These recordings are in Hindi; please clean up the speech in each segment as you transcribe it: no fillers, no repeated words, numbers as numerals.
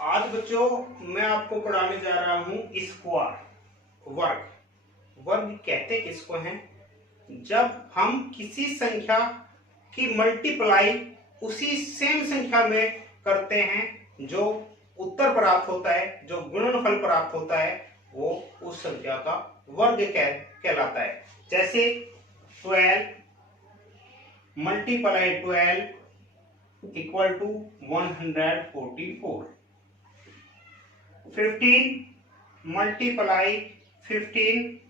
आज बच्चों मैं आपको पढ़ाने जा रहा हूं स्क्वायर वर्ग। वर्ग कहते किसको हैं? जब हम किसी संख्या की मल्टीप्लाई उसी सेम संख्या में करते हैं, जो उत्तर प्राप्त होता है, जो गुणनफल प्राप्त होता है, वो उस संख्या का वर्ग कहलाता है। जैसे 12 multiply 12 equal to 144। 15 multiply 15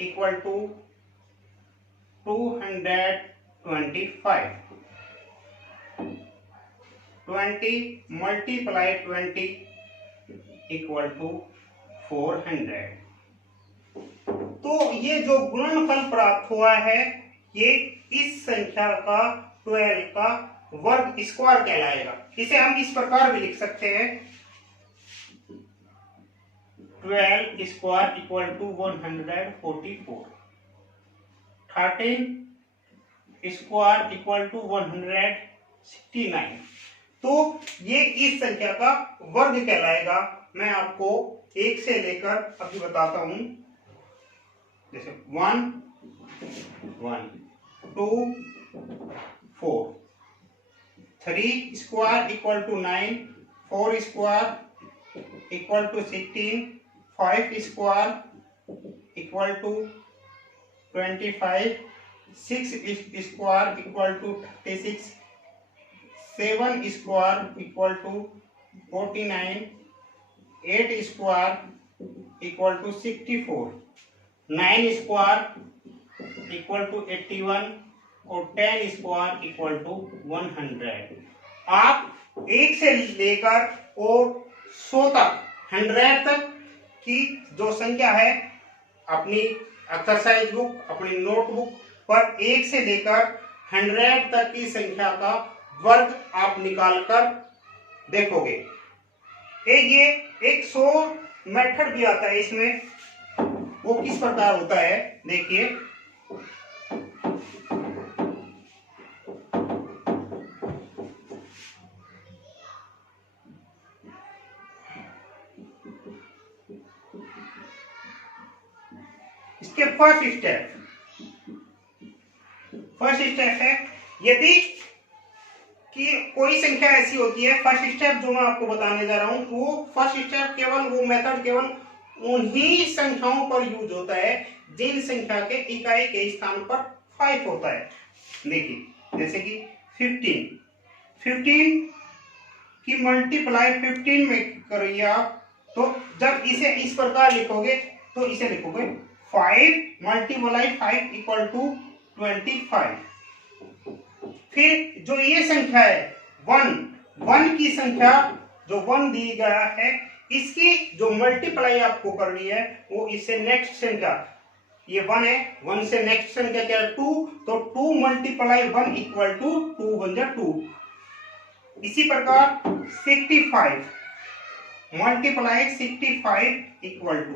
equal to 225। 20 multiply 20 equal to 400। तो ये जो गुणनफल प्राप्त हुआ है, ये इस संख्या का 12 का वर्ग स्क्वायर कहलाएगा। इसे हम इस प्रकार भी लिख सकते हैं, 12 square equal to 144। 13 square equal to 169। तो ये इस संख्या का वर्ग कहलाएगा। मैं आपको एक से लेकर अभी बताता हूं। जैसे 1 1 2 4। 3 square equal to 9। 4 square equal to 16। 5 square equal to 25। 6 square equal to 36। 7 square equal to 49। 8 square equal to 64। 9 square equal to 81 और 10 स्क्वायर इक्वल टू 100। आप 1 से लेकर और 100 तक, 100 तक की जो संख्या है, अपनी एक्सरसाइज बुक, अपनी नोटबुक पर 1 से लेकर 100 तक की संख्या का वर्ग आप निकालकर देखोगे। ये एक 100 मेथड भी आता है इसमें। वो किस प्रकार होता है, देखिए। इसके फर्स्ट स्टेप है, यदि कि कोई संख्या ऐसी होती है, फर्स्ट स्टेप जो मैं आपको बताने जा रहा हूं, वो फर्स्ट स्टेप केवल वो मेथड केवल उन्हीं संख्याओं पर यूज होता है जिन संख्या के इकाई के स्थान पर 5 होता है। देखिए, जैसे कि 15 की मल्टीप्लाई 15 में करिए आप, तो जब इसे इस प्रकार लिखोगे तो इसे लिखोगे 5 मल्टीप्लाई 5 इक्वल टू 25। फिर जो ये संख्या है 1 की संख्या जो 1 दी गया है, इसकी जो मल्टीप्लाई आपको करनी है वो इससे नेक्स्ट संख्या, ये 1 है, 1 से नेक्स्ट संख्या क्या है 2, तो 2 मल्टीप्लाई 1 इक्वल टू 2 बन जाए 2। इसी प्रकार 65 multiply 65 equal to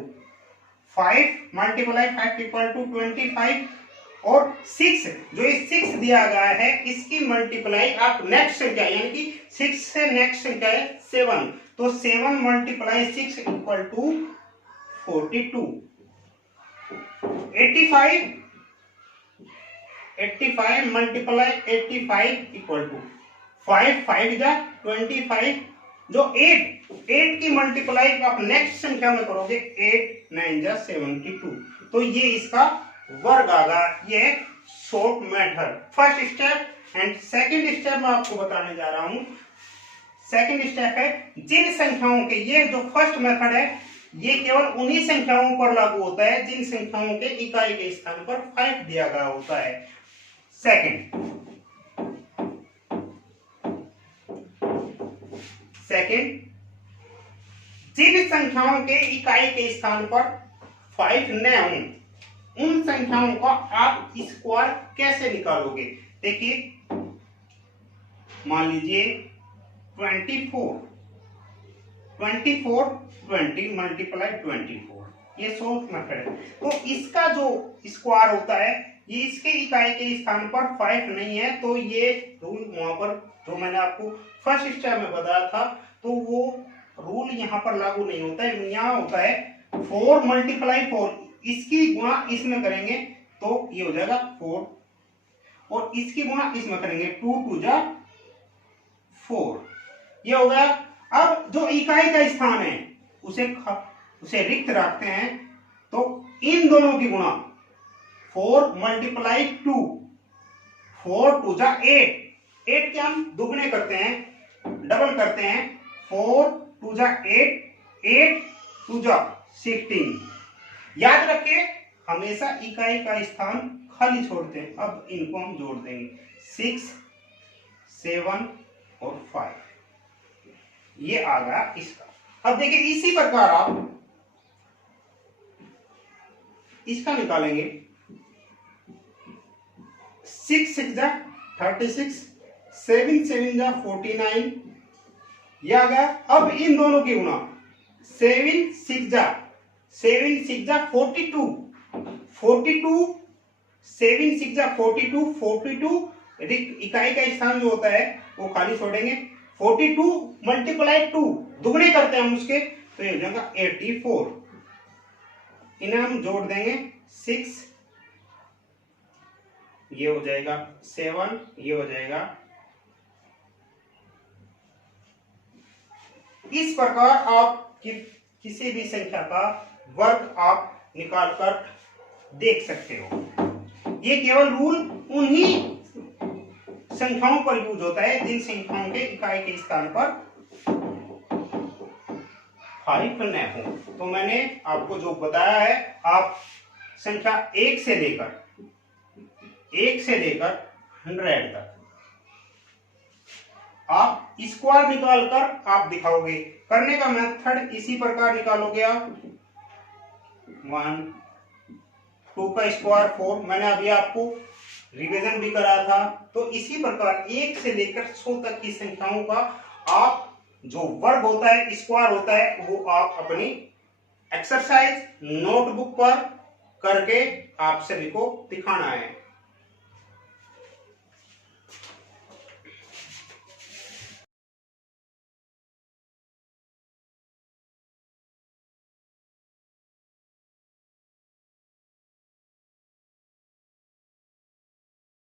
5 multiply 5 equal to 25। और 6 जो ये 6 दिया गया है, इसकी मल्टीप्लाई आप नेक्स्ट संख्या, यानी कि 6 से नेक्स्ट संख्या है 7, तो 7 multiply 6 equal to 42। 85 multiply 85 equal to 5 5 जा 25। जो 8 की मल्टीप्लाई आप नेक्स्ट संख्या में करोगे, 8 9 जा 72। तो ये इसका वर्ग आ गया। ये short method, first step. And second step मैं आपको बताने जा रहा हूं। सेकंड स्टेप है, जिन संख्याओं के, ये जो फर्स्ट मेथड है, ये केवल उन्हीं संख्याओं पर लागू होता है जिन संख्याओं के इकाई के स्थान पर 5 दिया गया होता है। सेकंड जिन संख्याओं के इकाई के स्थान पर 5 न हों, उन संख्याओं का आप स्क्वायर कैसे निकालोगे? देखिए, मान लीजिए 24 20 मल्टीप्लाई 24, ये शॉर्ट मेथड है। तो इसका जो स्क्वायर होता है, ये इसके इकाई के स्थान पर 5 नहीं है, तो ये रूल वहां पर जो मैंने आपको फर्स्ट स्टेप में बताया था, तो वो रूल यहाँ पर लागू नहीं होता है, यहाँ होता है 4 मल्टीप्लाई 4, इसकी गुणा इसमें करेंगे तो ये हो जाएगा 4, और इसकी गुणा इसमें करेंगे 2 2 जा 4, ये हो गया। अब जो इकाई का स्थान है उसे रिक्त रखते हैं, तो इन दोनों की गुणा 4 मल्टीप्लाई 2, 4 2 जा 8, 8 के हम दुगने करते हैं, डबल करते हैं, 4 2 जा 8, 8 2 जा 16। याद रखिए हमेशा इकाई का स्थान खाली छोड़ते हैं। अब इनको हम जोड़ देंगे 6 7 और 5, ये आ गया इसका। अब देखिए इसी प्रकार आप इसका निकालेंगे, 6 6 जा 36, 7 7 जा 49, ये आ गया। अब इन दोनों की गुणा 7 6 जा 42, 42 7 6 जा 42, 42 इकाई का स्थान जो होता है वो खाली छोड़ेंगे, 42 मल्टीप्लाई 2 दुगने करते हैं हम उसके, तो ये हो जाएगा 84। इन्हें हम जोड़ देंगे, 6 ये हो जाएगा 7, ये हो जाएगा। इस प्रकार आप किसी भी संख्या का वर्ग आप निकाल कर देख सकते हो। ये केवल रूल उन्हीं संख्याओं पर यूज होता है जिन संख्याओं के इकाई के स्थान पर 5 न हो। तो मैंने आपको जो बताया है, आप संख्या 1 से लेकर 100 तक आप स्क्वायर निकालकर आप दिखाओगे। करने का मेथड इसी प्रकार निकालोगे आप, 1 2 का स्क्वायर 4, मैंने अभी आपको रिवीजन भी करा था। तो इसी प्रकार 1 से लेकर 100 तक की संख्याओं का आप जो वर्ग होता है, स्क्वायर होता है, वो आप अपनी एक्सरसाइज नोटबुक पर करके आप सभी को दिखाना है।